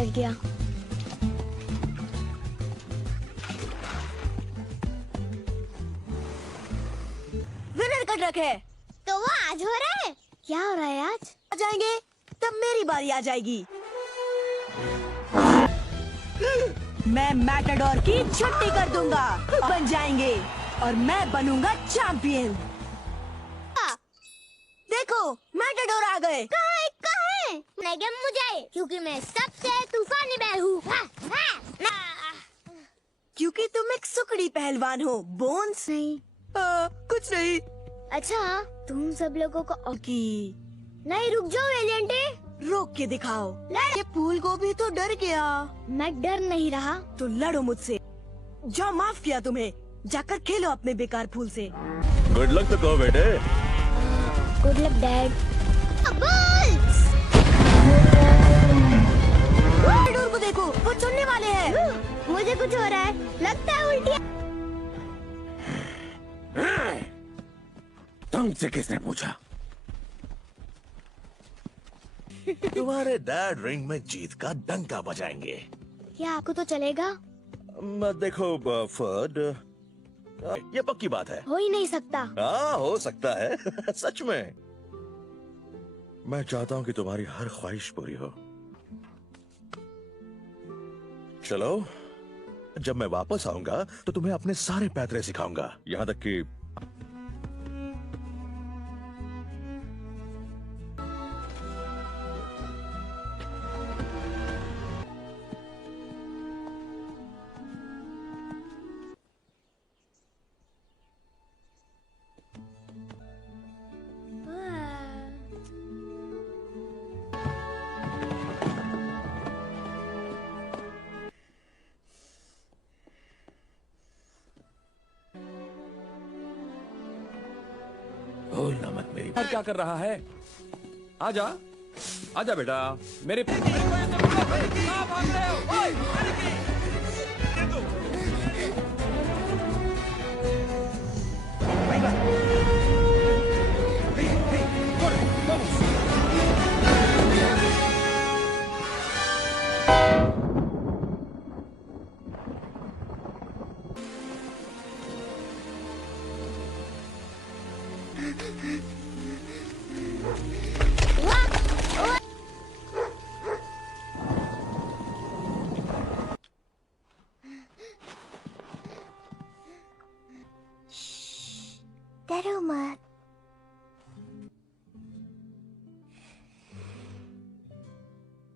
बैठ गया। विनर का ट्रक है तो वो आज हो रहा है? क्या हो रहा है आज? आ जाएंगे तब मेरी बारी आ जाएगी। मैं मैटाडोर की छुट्टी कर दूंगा, बन जाएंगे और मैं बनूंगा चैंपियन। देखो मैटाडोर आ गए। कहाँ है? मुझे क्योंकि मैं सबसे तूफानी बैल हूँ। क्योंकि तुम एक सुकड़ी पहलवान हो। बोन्स नहीं। कुछ नहीं। अच्छा तुम सब लोगों को ओके नहीं, रुक जाओ एलियंटे, रोक के दिखाओ। ये फूल गोभी तो डर गया। मैं डर नहीं रहा। तो लड़ो मुझसे। जो माफ किया तुम्हें, जाकर खेलो अपने बेकार फूल से। गुड लक तो कहो बेटे। Good luck dad. मैटाडोर को देखो, वो चुनने वाले हैं। मुझे कुछ हो रहा है, लगता है उल्टी। तुमसे किसने पूछा? तुम्हारे डैड रिंग में जीत का डंका बजाएंगे। क्या आपको तो चलेगा? देखो फर्ड, ये पक्की बात है। हो ही नहीं सकता। हाँ हो सकता है। सच में मैं चाहता हूँ कि तुम्हारी हर ख्वाहिश पूरी हो। चलो जब मैं वापस आऊंगा तो तुम्हें अपने सारे पैतरे सिखाऊंगा, यहाँ तक कि भूलना मत मेरी। और क्या कर रहा है? आजा, आजा बेटा मेरे। डरो मत।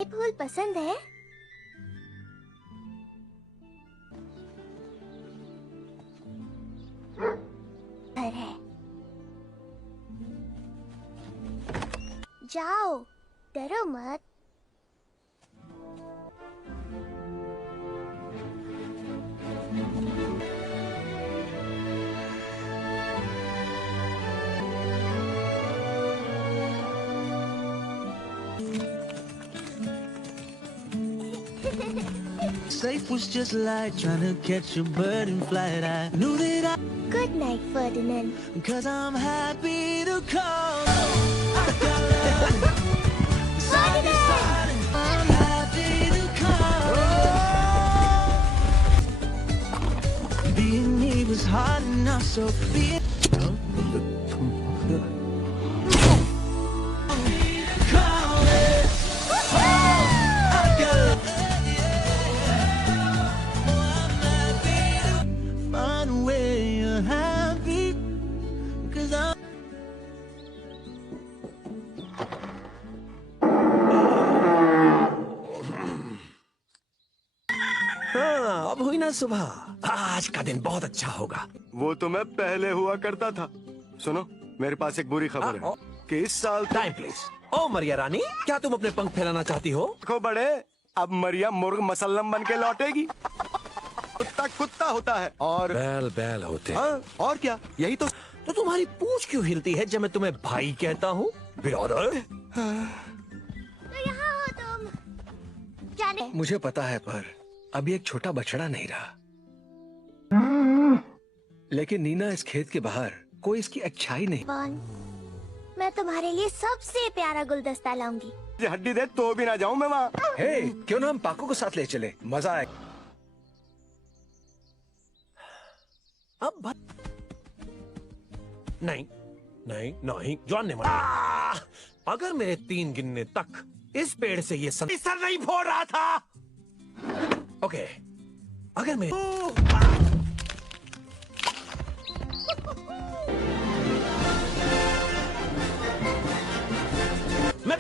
ये फूल पसंद है? है। जाओ, डरो मत। Life was just like trying to catch a bird and fly it. I knew that Good night, Ferdinand. cause I'm happy to call. Ferdinand! I'm happy to call. Being me was hard enough, so be it. हाँ अब हुई ना सुबह। आज का दिन बहुत अच्छा होगा। वो तो मैं पहले हुआ करता था। सुनो मेरे पास एक बुरी खबर है कि इस साल टाइम प्लीज। ओ मरिया रानी, क्या तुम अपने पंख फैलाना चाहती हो? देखो बड़े, अब मरिया मुर्ग मसल्लम बन के लौटेगी। कुत्ता कुत्ता होता है और बैल बैल होते हैं। हाँ, और क्या, यही तो। तो तुम्हारी पूंछ क्यों हिलती है जब मैं तुम्हें भाई कहता हूँ? ब्रदर। तो यहाँ हो तुम। जाने। मुझे पता है पर अभी एक छोटा बछड़ा नहीं रहा। लेकिन नीना, इस खेत के बाहर कोई इसकी अच्छाई नहीं। मैं तुम्हारे लिए सबसे प्यारा गुलदस्ता लाऊंगी। ये हड्डी दे तो भी ना जाऊं मैं वहाँ। हे, क्यों ना हम पाको को साथ ले चले, मजा आए। अब नहीं नहीं नहीं, जानने वाला। अगर मेरे 3 गिनने तक इस पेड़ से ये सर नहीं फोड़ रहा था। ओके, अगर मैं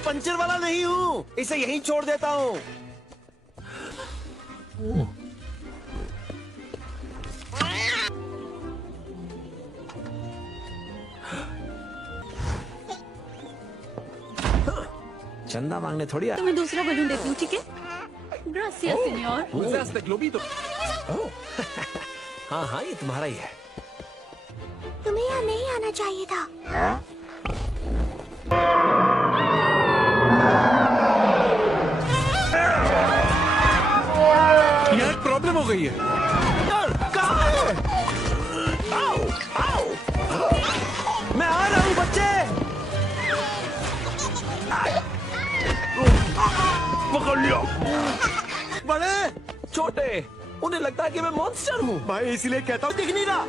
पंचर वाला नहीं हूँ, इसे यहीं छोड़ देता हूँ। चंदा मांगने थोड़ी आया। तुम्हें दूसरा बलून देती हूँ, ठीक है? Gracious senior. उसे ग्लोबी तो हाँ हाँ, ये तुम्हारा ही है। तुम्हें यहाँ नहीं आना चाहिए था। यहाँ एक प्रॉब्लम हो गई है। कहाँ है? आओ, आओ। मैं आ रहा हूँ बच्चे। पकड़ लिया। बड़े छोटे, उन्हें लगता है कि मैं मॉन्स्टर हूँ। भाई इसलिए कहता हूँ, दिख नहीं रहा।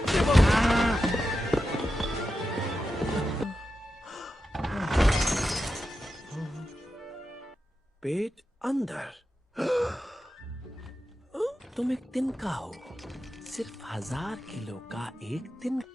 पेट अंदर। तुम एक तिनका हो, सिर्फ 1000 किलो का एक तिनका।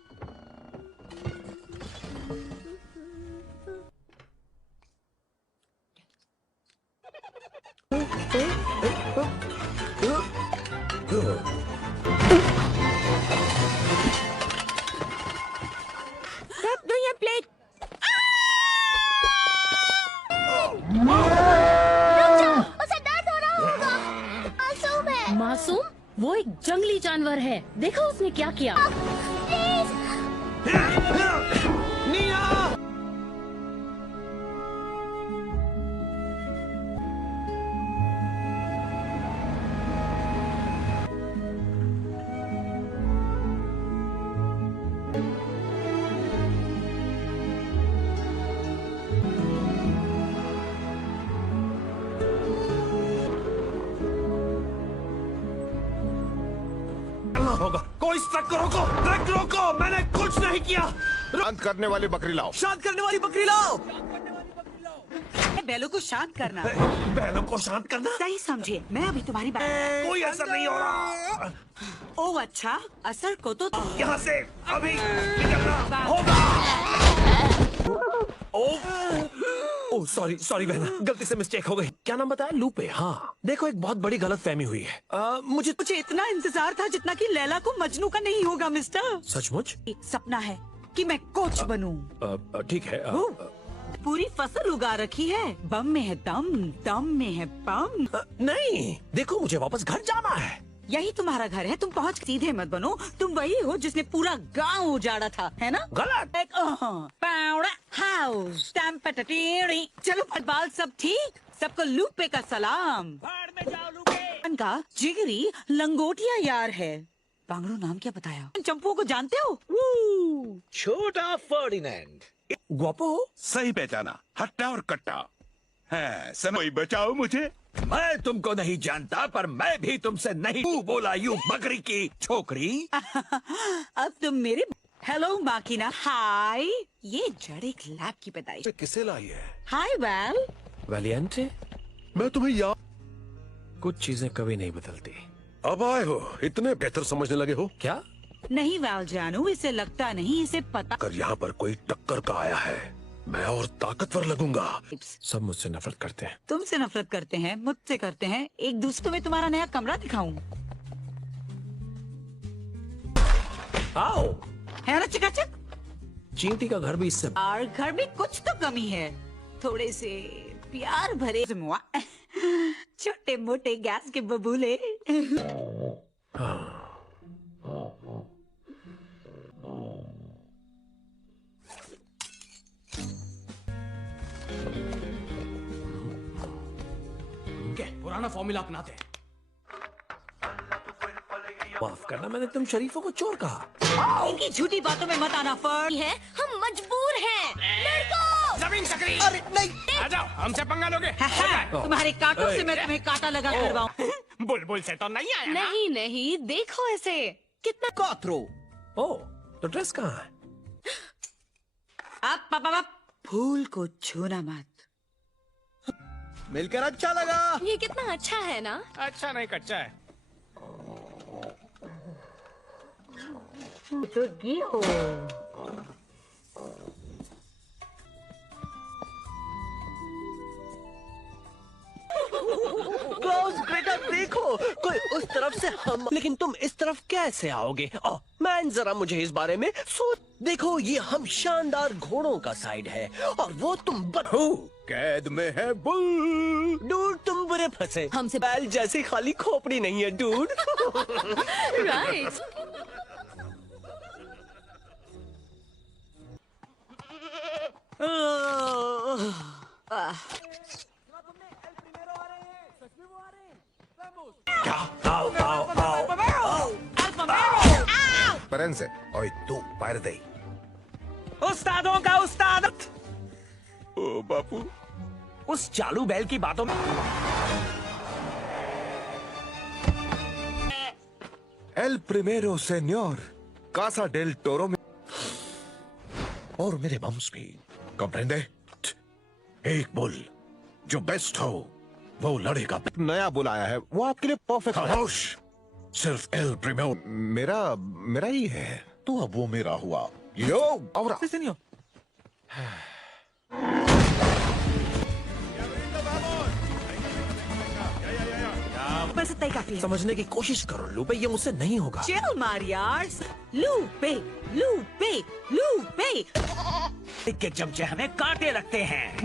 रख दो ये प्लेट। उसे दर्द हो रहा होगा। मासूम है। मासूम? वो एक जंगली जानवर है, देखो उसने क्या किया। प्लीज। निया! होगा कोई ट्रक को रोको, ट्रक रोको, मैंने कुछ नहीं किया। शांत करने वाली बकरी लाओ। शांत करने वाली बकरी लाओ। बैलों को शांत करना। बैलों को शांत करना? सही समझिए, मैं अभी तुम्हारी बात। कोई असर नहीं हो रहा। ओ अच्छा, असर को तो यहाँ से अभी निकलना होगा। ओह सॉरी सॉरी बहना, गलती से मिस्टेक हो गई। क्या नाम बताया? लूपे। हाँ देखो, एक बहुत बड़ी गलतफहमी हुई है। मुझे इतना इंतजार था जितना कि लैला को मजनू का नहीं होगा मिस्टर। सचमुच सपना है कि मैं कोच बनूं। ठीक है। पूरी फसल उगा रखी है। बम में है दम, दम में है बम। नहीं देखो, मुझे वापस घर जाना है। यही तुम्हारा घर है, तुम पहुँच सीधे मत बनो। तुम वही हो जिसने पूरा गांव उजाड़ा था, है ना? गलत। हाउस। चलो फटबॉल सब ठीक। सबको लूपे का सलाम। का जिगरी लंगोटिया यार है। बांगड़ू नाम क्या बताया? चंपू को जानते हो? छोटा फर्डिनेंड। ग्वापो हो? सही पहचाना, हट्टा और कट्टा है। समय बचाओ मुझे। मैं तुमको नहीं जानता, पर मैं भी तुमसे नहीं। तू बोला यू बकरी की छोकरी। अब तुम मेरे हेलो माकिना। हाय, ये जड़ एक लैब की पैदाइश। किसे लाई है? हाय वेल। वैलिएंटे, मैं तुम्हें याद। कुछ चीजें कभी नहीं बदलती। अब आए हो, इतने बेहतर समझने लगे हो। क्या? नहीं वेल जानू, इसे लगता नहीं, इसे पता। अगर यहाँ पर कोई टक्कर का आया है, मैं और ताकतवर लगूंगा। सब मुझसे नफरत करते हैं। तुमसे नफरत करते हैं, मुझसे करते हैं। एक दूसरे में तुम्हारा नया कमरा दिखाऊं? आओ। है ना चकाचक? चींटी का घर भी इससे। और घर में कुछ तो कमी है। थोड़े से प्यार भरे छोटे मोटे गैस के बबूले। पुराना फॉर्मूला अपनाते। माफ करना, मैंने तुम शरीफों को चोर कहा। इनकी झूठी बातों में मत आना फर्ड। है, हम मजबूर हैं। लड़को नवीन चक्री, अरे नहीं, आ जाओ, हमसे पंगा लोगे? तुम्हारे कांटों से मैं तुम्हें कांटा लगा करवाऊं। बुलबुल से तो नहीं आया ना? नहीं नहीं, देखो ऐसे कितना काथरो। ओ, तो ड्रेस कहाँ है? अब फूल को छूना मत। मिलकर अच्छा लगा। ये कितना अच्छा है ना। अच्छा नहीं कच्चा है। तो ये हो। क्लॉस, ग्रेटा देखो, कोई उस तरफ से हम, लेकिन तुम इस तरफ कैसे आओगे? ओह, मैन जरा मुझे इस बारे में सोच। देखो, ये हम शानदार घोड़ों का साइड है और वो तुम कैद में है बुल। डूड, तुम बुरे फंसे। हमसे बैल जैसी खाली खोपड़ी नहीं है डूड। राइट। क्या? आओ आओ आओ। Parense. ओए तू पैर दे। उस्तादों का उस्ताद। ओ बापू, उस चालू बैल की बातों में एल प्रिमेरो सेन्योर, कासा डेल टोरो में और मेरे मम्स भी, कॉम्प्रेंडे? एक बुल जो बेस्ट हो वो लड़ेगा। नया बुल आया है, वो आपके लिए परफेक्ट है। खामोश, सिर्फ एल प्रिमेरो मेरा ही है। तो अब वो मेरा हुआ। यो और बस इतना ही काफी है। समझने की कोशिश करो लूपे, ये मुझसे नहीं होगा। चिल मार यार। लूपे लूपे लूपे के चमचे हमें काटे रखते हैं।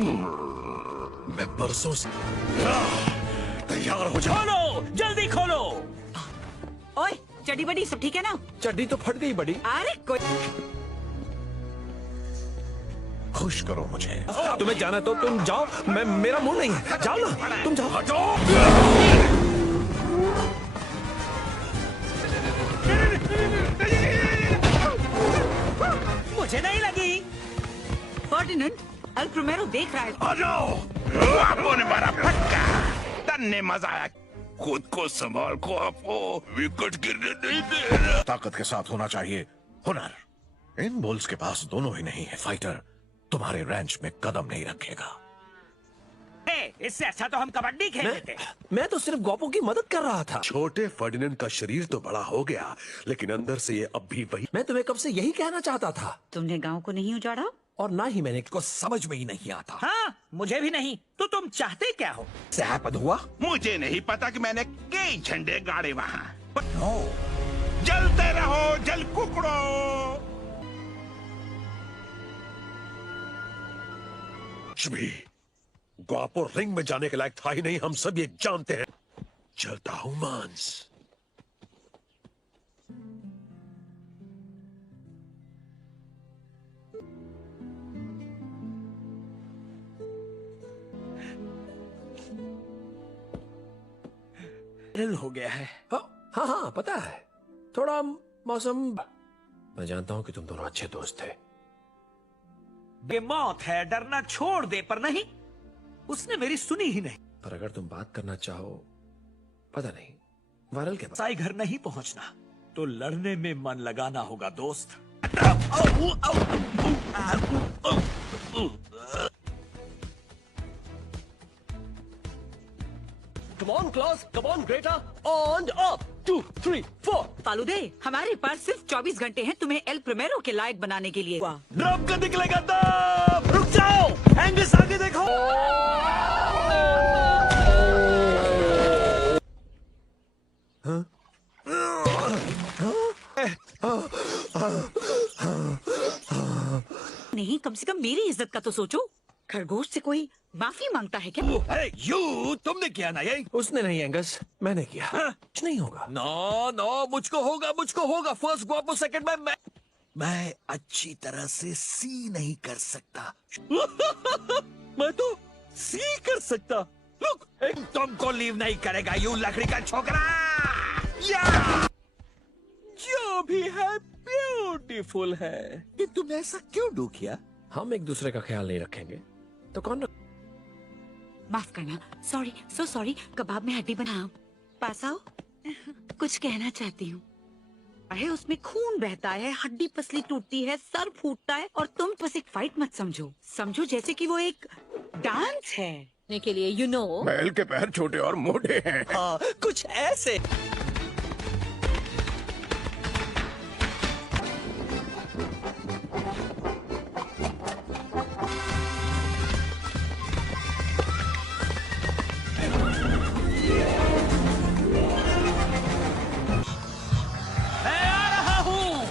मैं बरसों से तैयार हो जाओ। खोलो, जल्दी खोलो। ओए, चड्डी बडी सब ठीक है ना? चड्डी तो फट गई बड़ी। अरे कोई खुश करो मुझे। तुम्हें जाना तो तुम जाओ, मेरा मुंह नहीं है। जाओ ना, तुम जाओ। मुझे नहीं लगी। फर्डिनेंड, एल प्रिमेरो देख रहा है। आ जाओ। आपने मारा फटका, तन्ने मजा आया। खुद को संभाल को, आपको विकेट गिरने नहीं दे रहा। ताकत के साथ होना चाहिए हुनर। इन बुल्स के पास दोनों ही नहीं है। फाइटर तुम्हारे रैंच में कदम नहीं रखेगा। इससे अच्छा तो हम कबड्डी खेल लेते। मैं तो सिर्फ गोपो की मदद कर रहा था। छोटे फर्डिनेंड का शरीर तो बड़ा हो गया, लेकिन अंदर से ये अब भी वही। मैं तुम्हें कब से यही कहना चाहता था, तुमने गांव को नहीं उजाड़ा और ना ही मैंने को समझ में ही नहीं आता। हाँ, मुझे भी नहीं। तो तुम चाहते क्या हो? सैपद हुआ। मुझे नहीं पता कि मैंने कई झंडे गाड़े वहाँ। जलते रहो, जल कुकड़ो। कुछ भी ग्वापो रिंग में जाने के लायक था ही नहीं, हम सब ये जानते हैं। चलता हूं मांस। हो गया है। हाँ हाँ पता है, थोड़ा मौसम। मैं जानता हूँ कि तुम दोनों अच्छे दोस्त थे। ये मौत है, डरना छोड़ दे। पर नहीं, उसने मेरी सुनी ही नहीं। पर अगर तुम बात करना चाहो, पता नहीं, वायरल के साई घर नहीं पहुंचना तो लड़ने में मन लगाना होगा दोस्त। Come on, Klaus. Come on, Greta. And up. 2, 3, 4. फालूदे, हमारे पास सिर्फ 24 घंटे हैं तुम्हें एल प्रिमेरो के लायक बनाने के लिए। ड्रॉप कर निकलेगा दम। रुक जाओ, एंगस आगे देखो। नहीं, कम से कम मेरी इज्जत का तो सोचो। खरगोश से कोई माफी मांगता है क्या? अरे यू, तुमने किया ना ये? उसने नहीं एंगस, मैंने किया। कुछ नहीं होगा। नो नो, मुझको होगा। फर्स्ट ग्वापो, सेकंड में मैं अच्छी तरह से सी नहीं कर सकता। मैं तो सी कर सकता। लुक, तुमको लीव नहीं करेगा यू लकड़ी का छोकरा। या जो भी है ब्यूटीफुल है। तुमने ऐसा क्यों डू किया? हम एक दूसरे का ख्याल नहीं रखेंगे तो कौन? माफ करना, सॉरी, सो सॉरी। कबाब में हड्डी बना। पास आओ। कुछ कहना चाहती हूँ। है उसमें खून बहता है, हड्डी पसली टूटती है, सर फूटता है, और तुम बस एक फाइट मत समझो, समझो जैसे कि वो एक डांस है। के लिए यू नो बैल के पैर छोटे और मोटे हैं। हाँ, कुछ ऐसे। मैं आ रहा हूँ।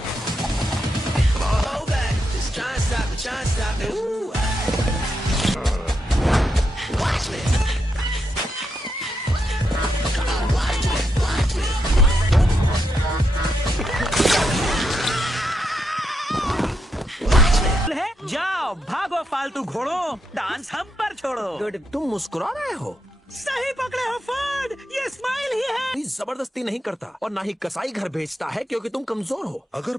जाओ, भागो फालतू घोड़ों, डांस हम पर छोड़ो। तुम मुस्कुरा रहे हो? सही पकड़े हो फोर्ड, ये स्माइल ही है। कोई जबरदस्ती नहीं करता और ना ही कसाई घर भेजता है क्योंकि तुम कमजोर हो। अगर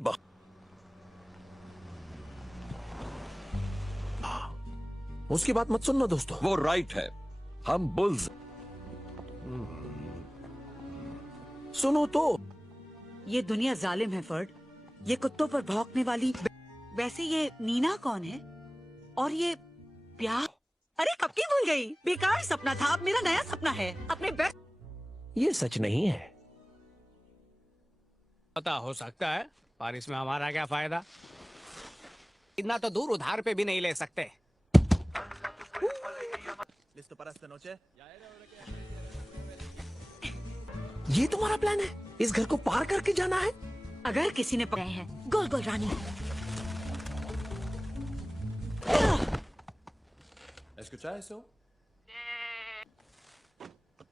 उसकी बात मत सुनना दोस्तों। वो राइट है, हम बुल्स। सुनो तो। ये दुनिया जालिम है फर्ड, ये कुत्तों पर भौंकने वाली। वैसे ये नीना कौन है? और ये प्यार? अरे कब की भूल गई, बेकार सपना था, अब मेरा नया सपना है अपने बेस्ट। ये सच नहीं है। पता हो सकता है, पर इसमें हमारा क्या फायदा? इतना तो दूर उधार पे भी नहीं ले सकते। ये तुम्हारा प्लान है? इस घर को पार करके जाना है? अगर किसी ने पकड़े हैं गोल गोल रानी।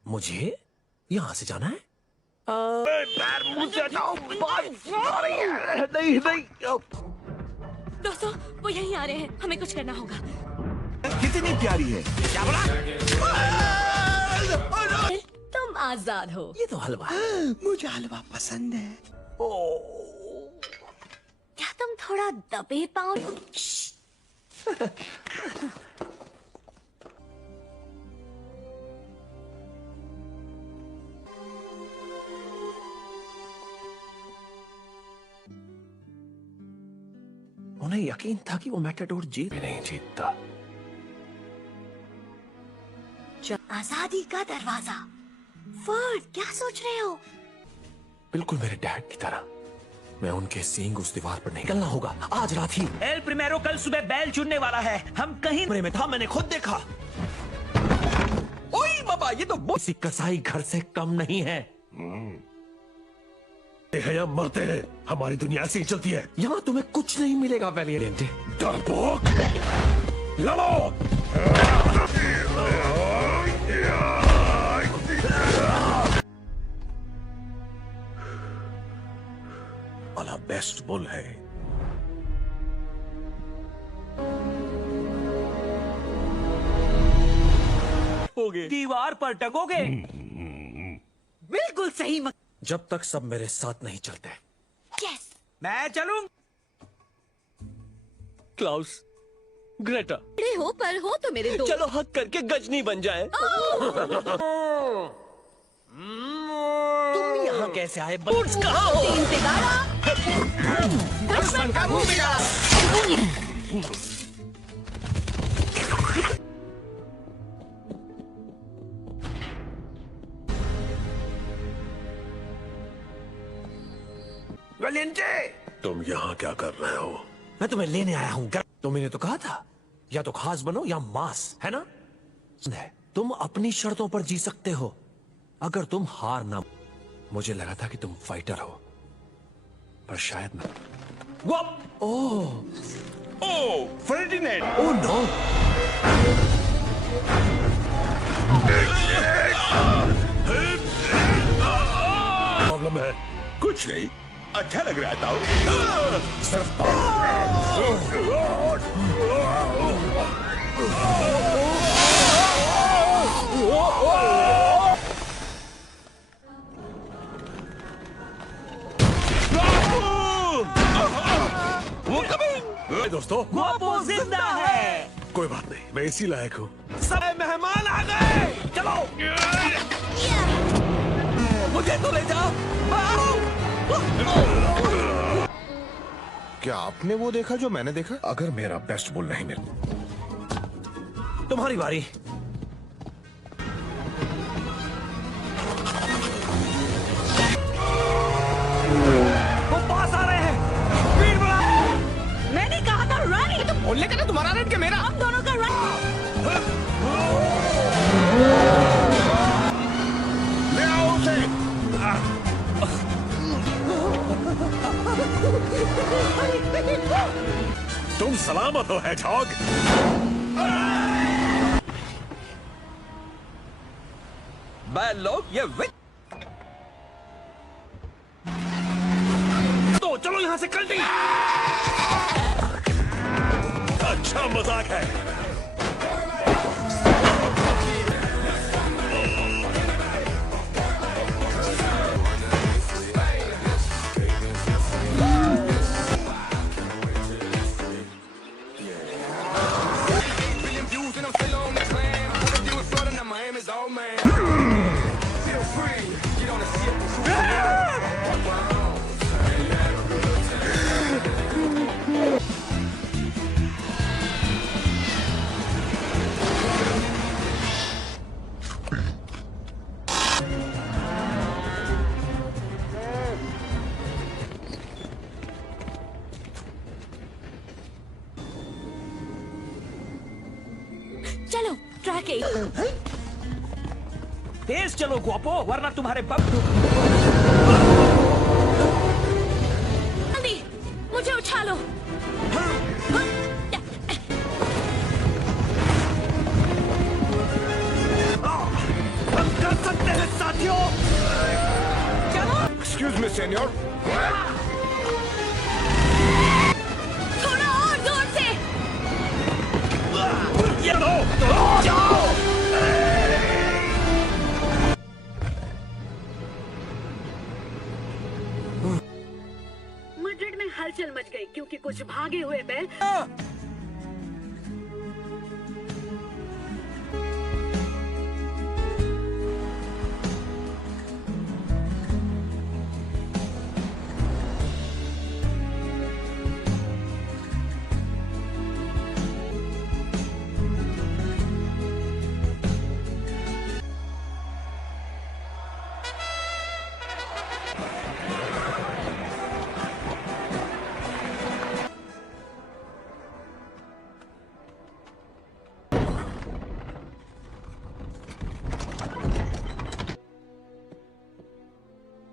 मुझे यहाँ से जाना है? नहीं नहीं। दोस्तों वो यहीं आ रहे हैं, हमें कुछ करना होगा। कितनी प्यारी है। क्या बोला? तुम आजाद हो। ये तो हलवा है। मुझे हलवा पसंद है। क्या तुम थोड़ा दबे पाओ? उन्हें यकीन था कि वो मैटाडोर जीत भी नहीं जीतता। आजादी का दरवाजा। फर्ड क्या सोच रहे हो? बिल्कुल मेरे डैड की तरह मैं उनके सींग उस दीवार पर निकलना होगा आज रात ही। एल प्रिमेरो कल सुबह बैल चुनने वाला है। हम कहीं में था, मैंने खुद देखा। ओए बाबा, ये तो किसी कसाई घर से कम नहीं है। या मरते हैं, हमारी दुनिया ऐसी ही चलती है। यहाँ तुम्हें कुछ नहीं मिलेगा वैलियंटे। डरपोक, लड़ो। वाला बेस्ट बुल है। दीवार पर टंगोगे। बिल्कुल सही जब तक सब मेरे साथ नहीं चलते। यस। मैं चलूं। क्लाउस, ग्रेटा, हो पर हो तो मेरे दो। चलो हक करके गजनी बन जाए। तुम यहाँ कैसे आए? बूट्स कहाँ हो? तीन से गाड़ा, दुश्मन का मुंह बिगाड़ा। वैलियंटे, तुम यहाँ क्या कर रहे हो? मैं तुम्हें लेने आया हूँ। तुमने तो कहा था या तो खास बनो या मांस, है ना? तुम अपनी शर्तों पर जी सकते हो अगर तुम हार ना। मुझे लगा था कि तुम फाइटर हो, पर शायद मैं। Oh Ferdinand. Oh no. Problem है? कुछ नहीं, अच्छा लग रहा था। सिर्फ वो कभी दोस्तों, वो जिंदा है। कोई बात नहीं, मैं इसी लायक हूँ। सब मेहमान आ गए, चलो मुझे तो ले जाओ। क्या आपने वो देखा जो मैंने देखा? अगर मेरा बेस्ट बुल नहीं मिला, तुम्हारी बारी। वो पास आ रहे हैं, स्पीड बढ़ा। मैंने कहा था रन। तो बोलने का ना तुम्हारा रेट के मेरा। हम दोनों का रन। ले आओ उसे। तुम सलामत हो हेडहॉग। बैल लोग ये तो चलो यहां से कल्टी। अच्छा मजाक है। चलो ट्रैक ए। तेज चलो गुआपो, वरना तुम्हारे बम। जल्दी मुझे उठा लो। हम कर सकते हैं साथियों। Excuse me senior. थोड़ा और जोर से। ये लो, जाओ। मैड्रिड में हलचल मच गई क्योंकि कुछ भागे हुए बैल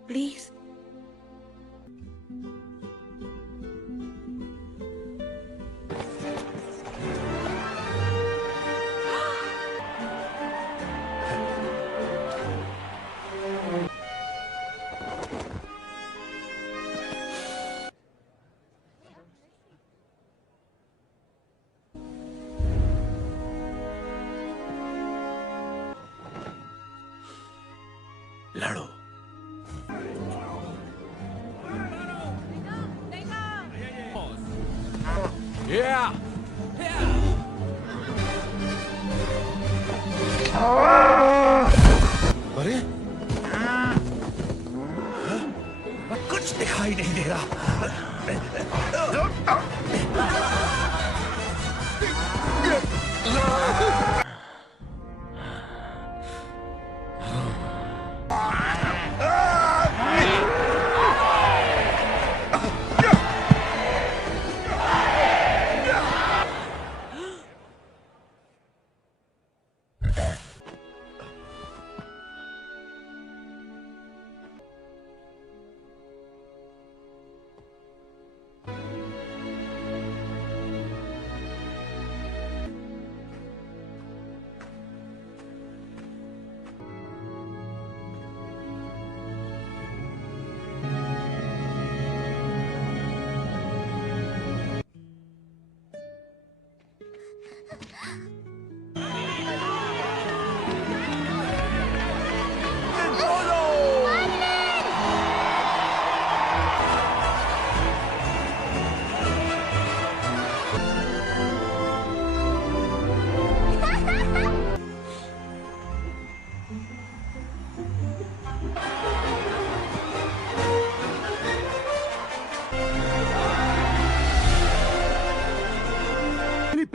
प्लीज। लड़ो। Yeah! अरे कुछ दिखाई नहीं दे रहा।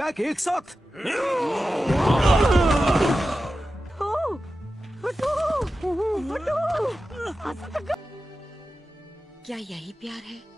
अटैक एक साथ। क्या यही प्यार है?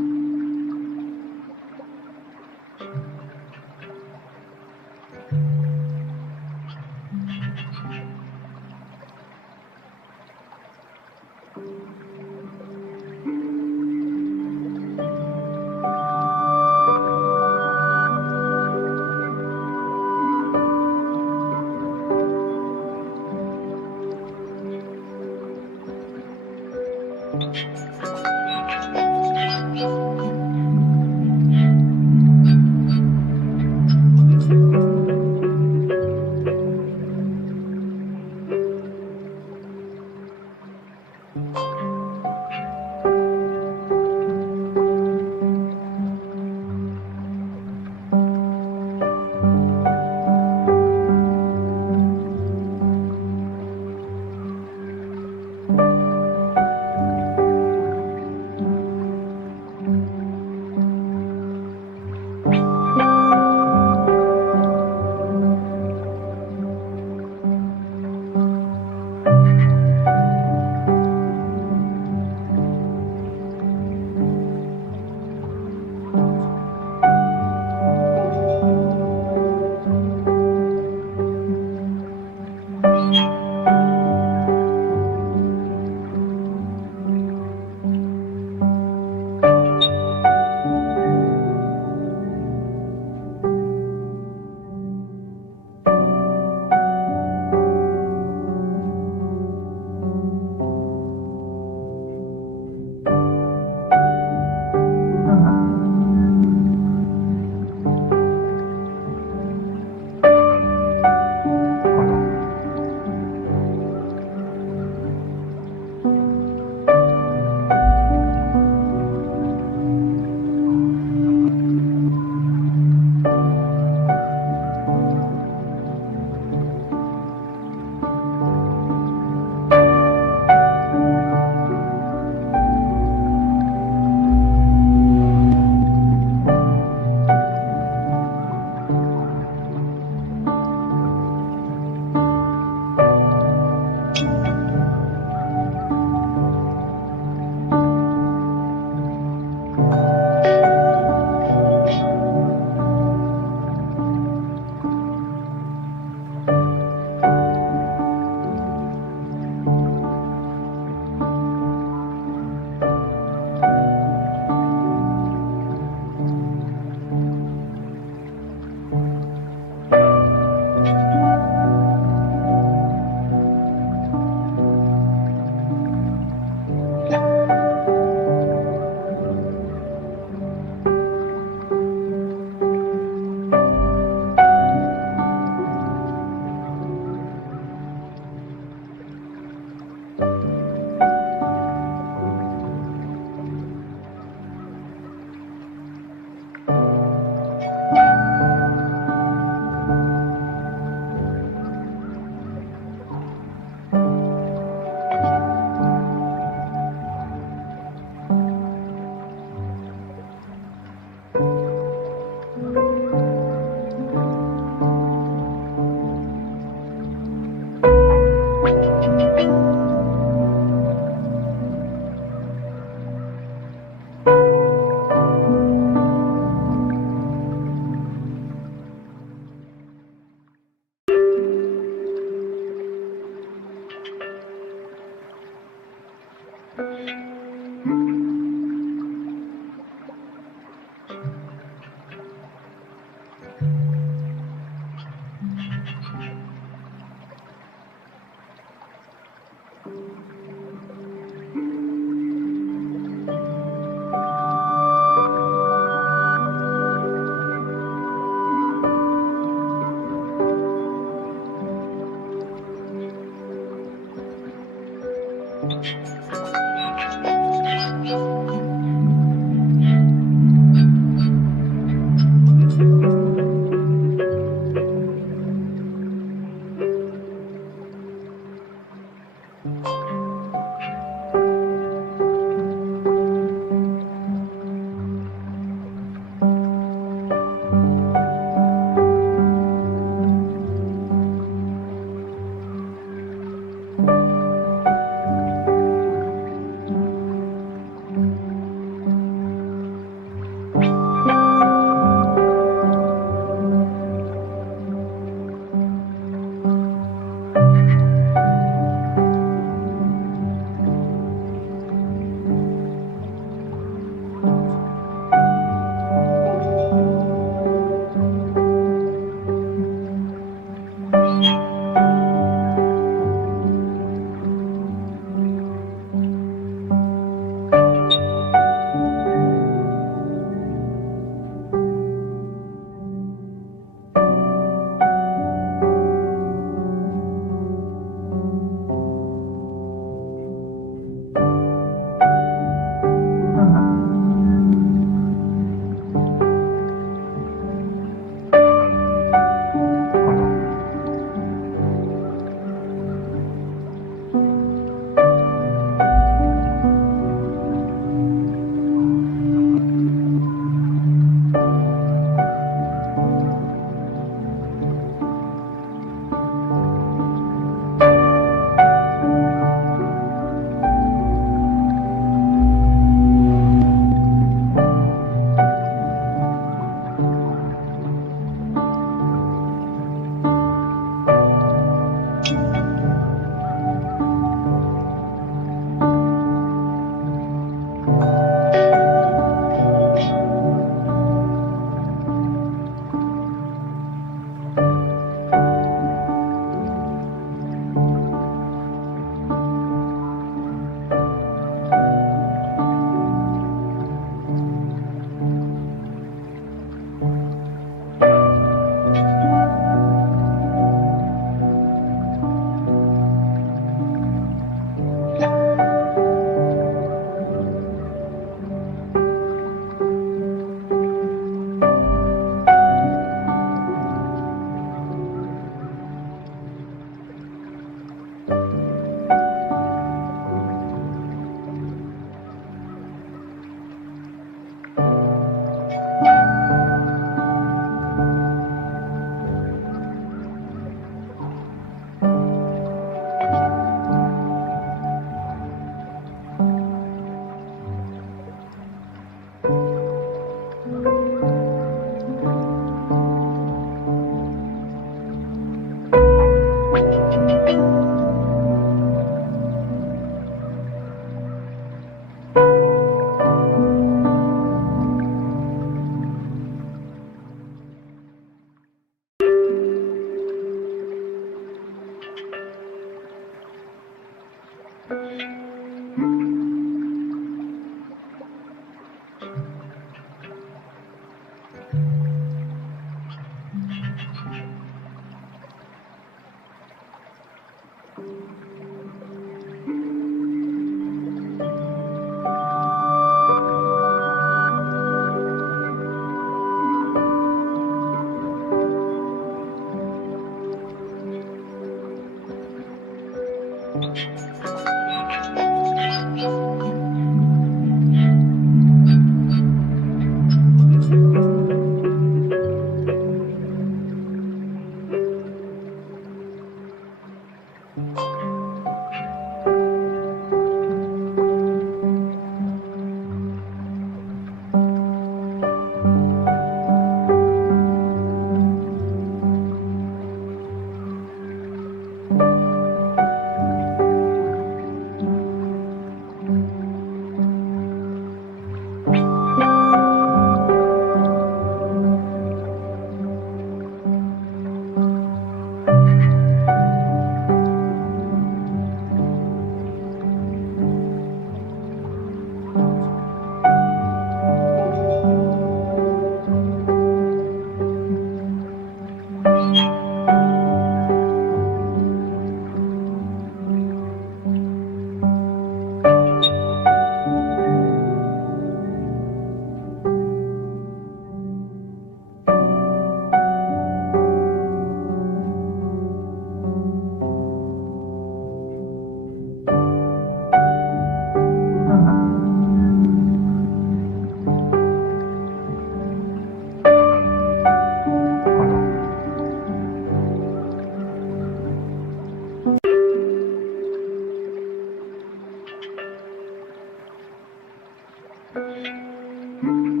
है